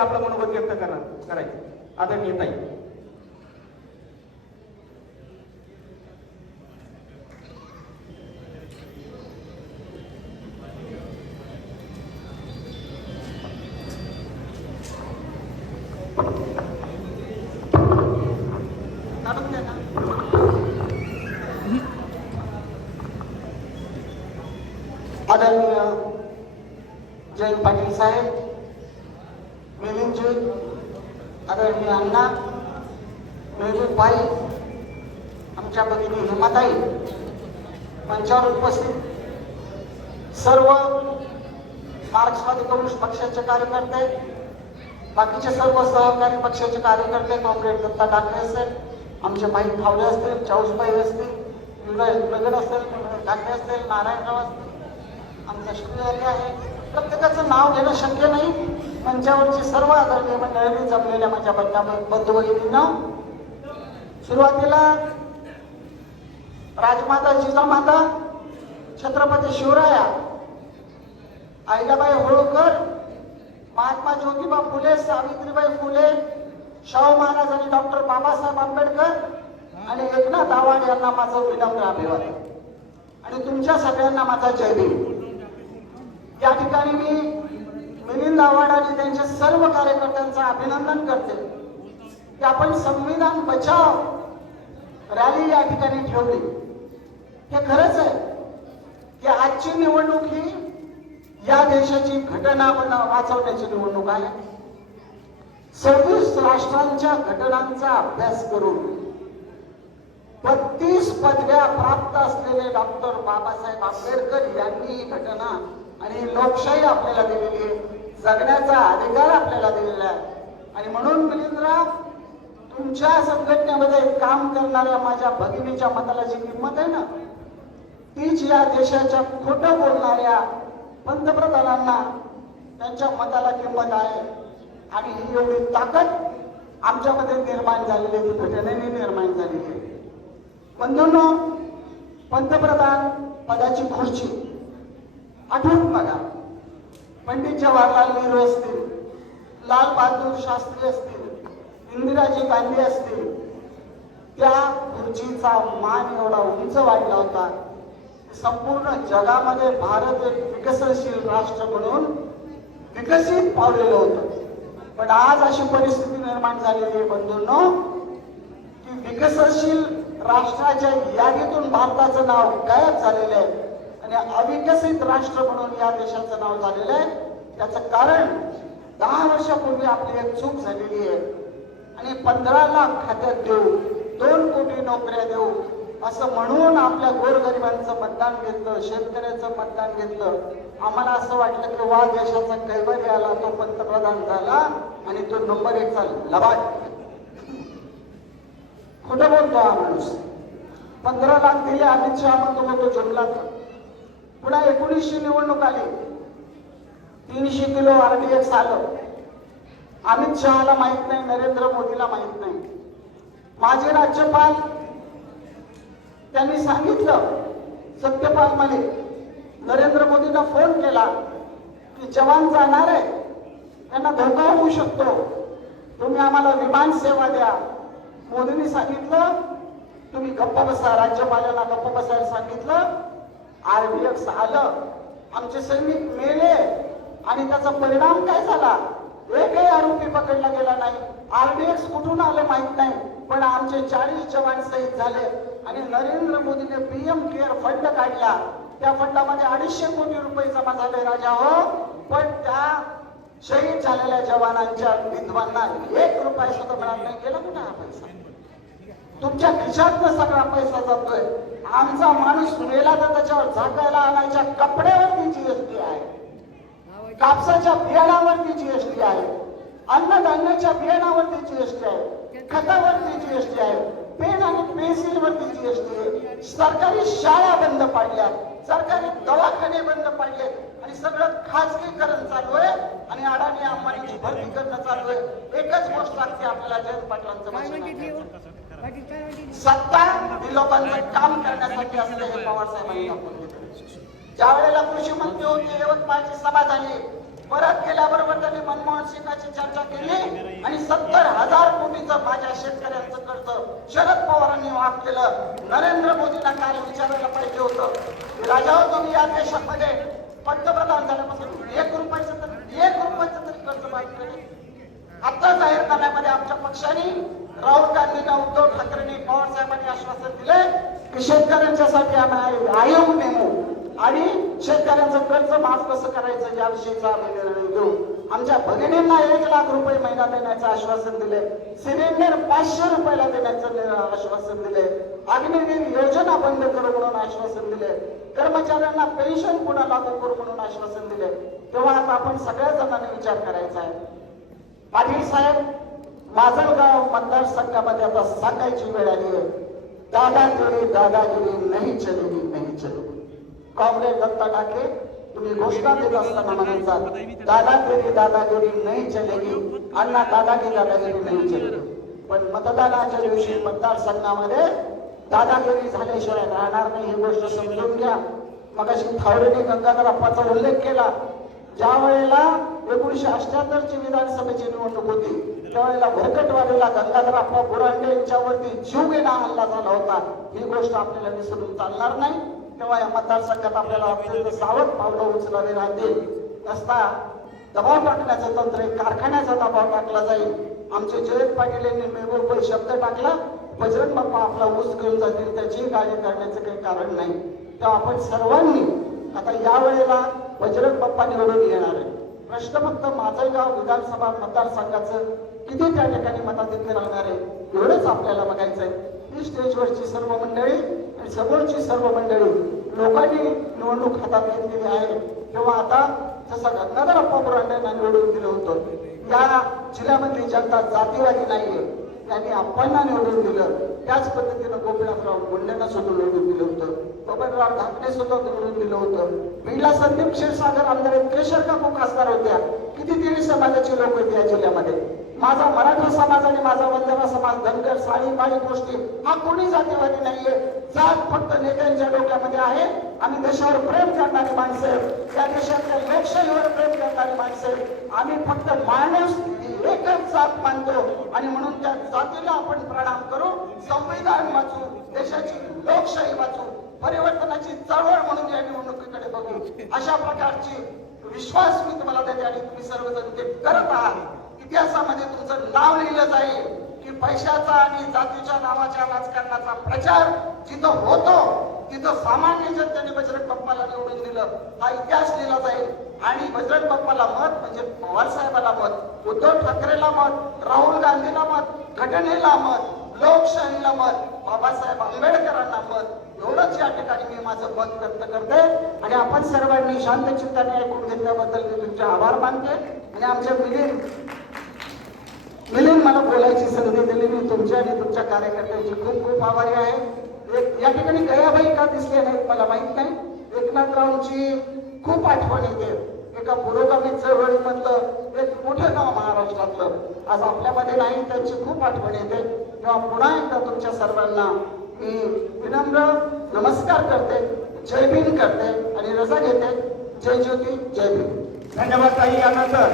आपलं मनोगत व्यक्त करणार करायचं. आदरणीय ताई काढून आदरणीय जयंत पाटील साहेब आदरणीय अण्णा मेहबूब भाई आमच्या भगिनी हेमाताई मंचावर उपस्थित सर्व मार्क्सवादी कम्युनिस्ट पक्षाचे कार्यकर्ते बाकीचे सर्व सहकारी पक्षाचे कार्यकर्ते कॉम्रेड दत्ता टाकणे असेल आमचे भाई खावले असतील चाऊसबाई असतील विनय नगर असेल टाकले असतील नारायणराव असतील आमचा श्री आहे. प्रत्येकाचं नाव घेणं शक्य नाही. मंचावरची सर्व आदरणीय मंडळांनी जमलेल्या माझ्या बंधा बंधू भगिनींना सुरुवातीला राजमाता जिजामाता छत्रपती शिवराया अहिल्याबाई होळकर महात्मा ज्योतिबा फुले सावित्रीबाई फुले शाहू महाराज आणि डॉक्टर बाबासाहेब आंबेडकर आणि एकनाथ आव्हाड यांना माझं विनम्र अभिवादन. आणि तुमच्या सगळ्यांना माझा जय भीम. या ठिकाणी मी मिलिंद आव्हाड आणि त्यांच्या सर्व कार्यकर्त्यांचं अभिनंदन करते. की आपण संविधान बचाव रॅली या ठिकाणी ठेवली. हे खरंच आहे की आजची निवडणूक ही या देशाची घटना बन वाचवण्याची निवडणूक आहे. सव्वीस राष्ट्रांच्या घटनांचा अभ्यास करून बत्तीस पदव्या प्राप्त असलेले डॉक्टर बाबासाहेब आंबेडकर यांनी ही घटना आणि लोकशाही आपल्याला दिलेली आहे. जगण्याचा अधिकार आपल्याला दिलेला आहे. आणि म्हणून मिलिंदराव तुमच्या संघटनेमध्ये काम करणाऱ्या माझ्या भगिनीच्या मताला जी किंमत आहे ना तीच या देशाच्या खोटं बोलणाऱ्या पंतप्रधानांना त्यांच्या मताला किंमत आहे. आणि ही एवढी ताकद आमच्यामध्ये निर्माण झालेली आहे, ती घटनेने निर्माण झालेली आहे. बंधूंनो पंतप्रधान पदाची खुर्ची. आठवून बघा पंडित जवाहरलाल नेहरू असतील लाल बहादूर शास्त्री असतील इंदिराजी गांधी असतील त्या खुर्चीचा मान एवढा उंच वाढला होता संपूर्ण जगामध्ये भारत एक विकसनशील राष्ट्र म्हणून विकसित पावलेलं होतं. पण आज अशी परिस्थिती निर्माण झालेली आहे बंधूंनो की विकसनशील राष्ट्राच्या यादीतून भारताचं नाव गायब झालेलं आहे. आणि अविकसित राष्ट्र म्हणून या देशाचं नाव झालेलं आहे. त्याचं कारण दहा वर्षापूर्वी आपली एक चूक झालेली आहे. आणि पंधरा लाख खात्यात देऊ दोन कोटी नोकऱ्या देऊ असं म्हणून आपल्या गोरगरिबांचं मतदान घेतलं शेतकऱ्याचं मतदान घेतलं. आम्हाला असं वाटलं की वा देशाचा कैवारी आला तो पंतप्रधान झाला आणि तो नंबर एक झाला लबाड. कुठं बोलतो हा माणूस. पंधरा लाख दिले अमित शहा म्हणतो बोलतो जंगलात पुन्हा एकोणीसशे निवडणूक आली. तीनशे किलो आरडीएक्स आलं. अमित शहाला माहीत नाही नरेंद्र मोदीला माहीत नाही. माझे राज्यपाल त्यांनी सांगितलं सत्यपाल मलिक नरेंद्र मोदींना फोन केला की जवान जाणार आहे त्यांना धोका होऊ शकतो. तुम्ही आम्हाला विमान सेवा द्या. मोदींनी सांगितलं तुम्ही गप्प बसा राज्यपालांना गप्प बसायला सांगितलं. आरबीएक्स आलं आमचे सैनिक मेले आणि त्याचा परिणाम काय झाला? एकही आरोपी पकडला गेला नाही. आरडीएक्स कुठून आले माहीत नाही पण आमचे चाळीस जवान शहीद झाले आणि नरेंद्र मोदीने पीएम केअर फंड काढला. त्या फंडामध्ये अडीचशे कोटी रुपये जमा झाले राजा हो पण त्या शहीद झालेल्या जवानांच्या विधवांना एक रुपया सुद्धा मिळाला नाही. गेला कुठे हा पैसा? तुमच्या खिशातनं सगळा पैसा जातोय आमचा माणूस मेला तर त्याच्यावर झाकायला आणायच्या कपड्यावरती जीएसटी आहे. कापसाच्या बियाणावरती जीएसटी आहे. अन्नधान्याच्या बियाणावरती जीएसटी आहे. खतावरती जीएसटी आहे. पेन आणि पेन्सिल वरती जीएसटी आहे. सरकारी शाळा बंद पाडल्या. सरकारी दवाखाने बंद पाडले. आणि सगळं खाजगीकरण चालू आहे. आणि अडाणी अंबानीची भरती करणं चालू आहे. एकच गोष्ट लागते आपल्याला जयंत पाटलांचं सत्ता लोकांचं काम करण्यासाठी असते हे पवार साहेबांनी ज्या वेळेला कृषी मंत्री होते यवतमाळची सभा झाली परत गेल्याबरोबर त्यांनी मनमोहन सिंगाची चर्चा केली आणि सत्तर हजार कोटीचं माझ्या शेतकऱ्यांचं कर्ज शरद पवारांनी माफ केलं. नरेंद्र मोदींना काल विचारायला पाहिजे होतं? की तुम्ही या देशामध्ये. पंतप्रधान झाल्यापासून एक रुपयाचं तर एक रुपयाचं तरी कर्ज माफ केलं आता जाहीरनाम्यामध्ये आमच्या पक्षाने राहुल गांधींना उद्धव ठाकरेंनी पवार साहेबांनी आश्वासन दिले की शेतकऱ्यांच्यासाठी आम्ही आयोग नेमू. आणि शेतकऱ्यांचं कर्ज माफ कसं करायचं याविषयीचा आम्ही निर्णय घेऊ. आमच्या भगिनींना एक लाख रुपये महिना देण्याचं आश्वासन दिले. सिलेंडर पाचशे रुपयाला देण्याचं आश्वासन दिले. अग्निवीर योजना बंद करू म्हणून आश्वासन दिले. कर्मचाऱ्यांना पेन्शन पुन्हा लागू करू म्हणून आश्वासन दिले. तेव्हा आता आपण सगळ्या जणांनी विचार करायचा आहे. पाटील साहेब माजलगाव मतदारसंघामध्ये आता सांगायची वेळ आली आहे. दादागिरी दादागिरी नाही चलेगी नाही चलेगी काँग्रेस दत्ता ठाकरे तुम्ही घोषणा देत असताना म्हणायचा दादागिरी दादागिरी नाही चलेगी अण्णा दादागिरी दादागिरी नाही चलेगी पण मतदानाच्या दिवशी मतदारसंघामध्ये दादागिरी झाल्याशिवाय राहणार नाही ही गोष्ट समजून घ्या. मग अशी थावरेने गंगाधर अप्पाचा उल्लेख केला. ज्या वेळेला एकोणीशे अठ्याहत्तर विधानसभेची निवडणूक होती त्यावेळेला भरकटवाडीला गंगाधर आपल्या बुरांडे यांच्यावरती जीव घेणा हल्ला झाला होता ही गोष्ट आपल्याला विसरून चालणार नाही. तेव्हा या मतदारसंघात आपल्याला अत्यंत सावध पावलं उचलावे लागतील. असता दबाव टाकण्याचं तंत्र कारखान्याचा दबाव टाकला जाईल. आमचे जयंत पाटील यांनी मेघोपर शब्द टाकला बजरंग बाप्पा आपला ऊस घेऊन जातील त्याची काळजी करण्याचं काही कारण नाही. तेव्हा आपण सर्वांनी आता या वेळेला बजरंग बाप्पा निवडून येणार आहे. प्रश्न फक्त गाव विधानसभा मतदारसंघाचं किती त्या ठिकाणी मताधिक्य राहणार आहे? एवढंच आपल्याला बघायचं आहे ही स्टेजवरची सर्व मंडळी आणि समोरची सर्व मंडळी लोकांनी निवडणूक हातात घेतलेली आहे. तेव्हा आता जसं गंगाधर अप्पा निवडून दिलं होतं या जिल्ह्यामधली जनता जातीवादी नाहीये. त्यांनी अप्पांना निवडून दिलं. त्याच पद्धतीनं गोपीनाथराव मुंडेंना सुद्धा निवडून दिलं होतं. बबनराव ढाकणे सुद्धा निवडून दिलं होतं. बीडला संदीप क्षीरसागर आमदार आहेत, केशर काकू खासदार होत्या. किती समाजाची समाजाचे लोक होती या जिल्ह्यामध्ये. माझा मराठा समाज आणि माझा वंदना समाज धनगर साळी माळी गोष्टी हा कोणी जातीवादी नाहीये जात फक्त नेत्यांच्या डोक्यामध्ये आहे आम्ही देशावर प्रेम करणारी माणसं आहेत. या देशातल्या लोकशाहीवर प्रेम करणारी माणसं आहेत. आम्ही फक्त माणूस एकच जात मानतो आणि म्हणून त्या जातीला आपण प्रणाम करू संविधान वाचू देशाची लोकशाही वाचू परिवर्तनाची चळवळ म्हणून या निवडणुकीकडे बघू अशा प्रकारची विश्वास मी तुम्हाला देते आणि तुम्ही सर्वजण ते करत आहात इतिहासामध्ये तुमचं नाव लिहिलं जाईल की पैशाचा आणि जातीच्या नावाच्या राजकारणाचा प्रचार जिथं होतो तिथं सामान्य जनतेने बजरंग बाप्पाला निवडून दिलं. हा इतिहास लिहिला जाईल. आणि बजरंग बाप्पाला मत म्हणजे पवार साहेबाला मत उद्धव ठाकरेला मत राहुल गांधीला मत घटनेला मत लोकशाहीला मत बाबासाहेब आंबेडकरांना मत एवढंच या ठिकाणी मी माझं मत व्यक्त करते आणि आपण सर्वांनी शांत चित्ताने ऐकून घेतल्याबद्दल मी तुमचे आभार मानते आणि आमच्या मिलिंद मिलिंद मला बोलायची संधी दिली. मी तुमच्या आणि तुमच्या कार्यकर्त्यांची खूप खूप आभारी आहे. एक- या ठिकाणी गयाबाई का दिसले नाहीत मला माहीत नाही. एकनाथरावची खूप आठवण येते. एका पुरोगामी चळवळीमधलं एक मोठं गाव महाराष्ट्रातलं. आज आपल्यामध्ये नाही त्यांची खूप आठवण येते. तेव्हा पुन्हा एकदा तुमच्या सर्वांना मी विनम्र नमस्कार करते जय भीम करते आणि रजा घेते. जय ज्योती जय भीम. धन्यवाद ताई यानंतर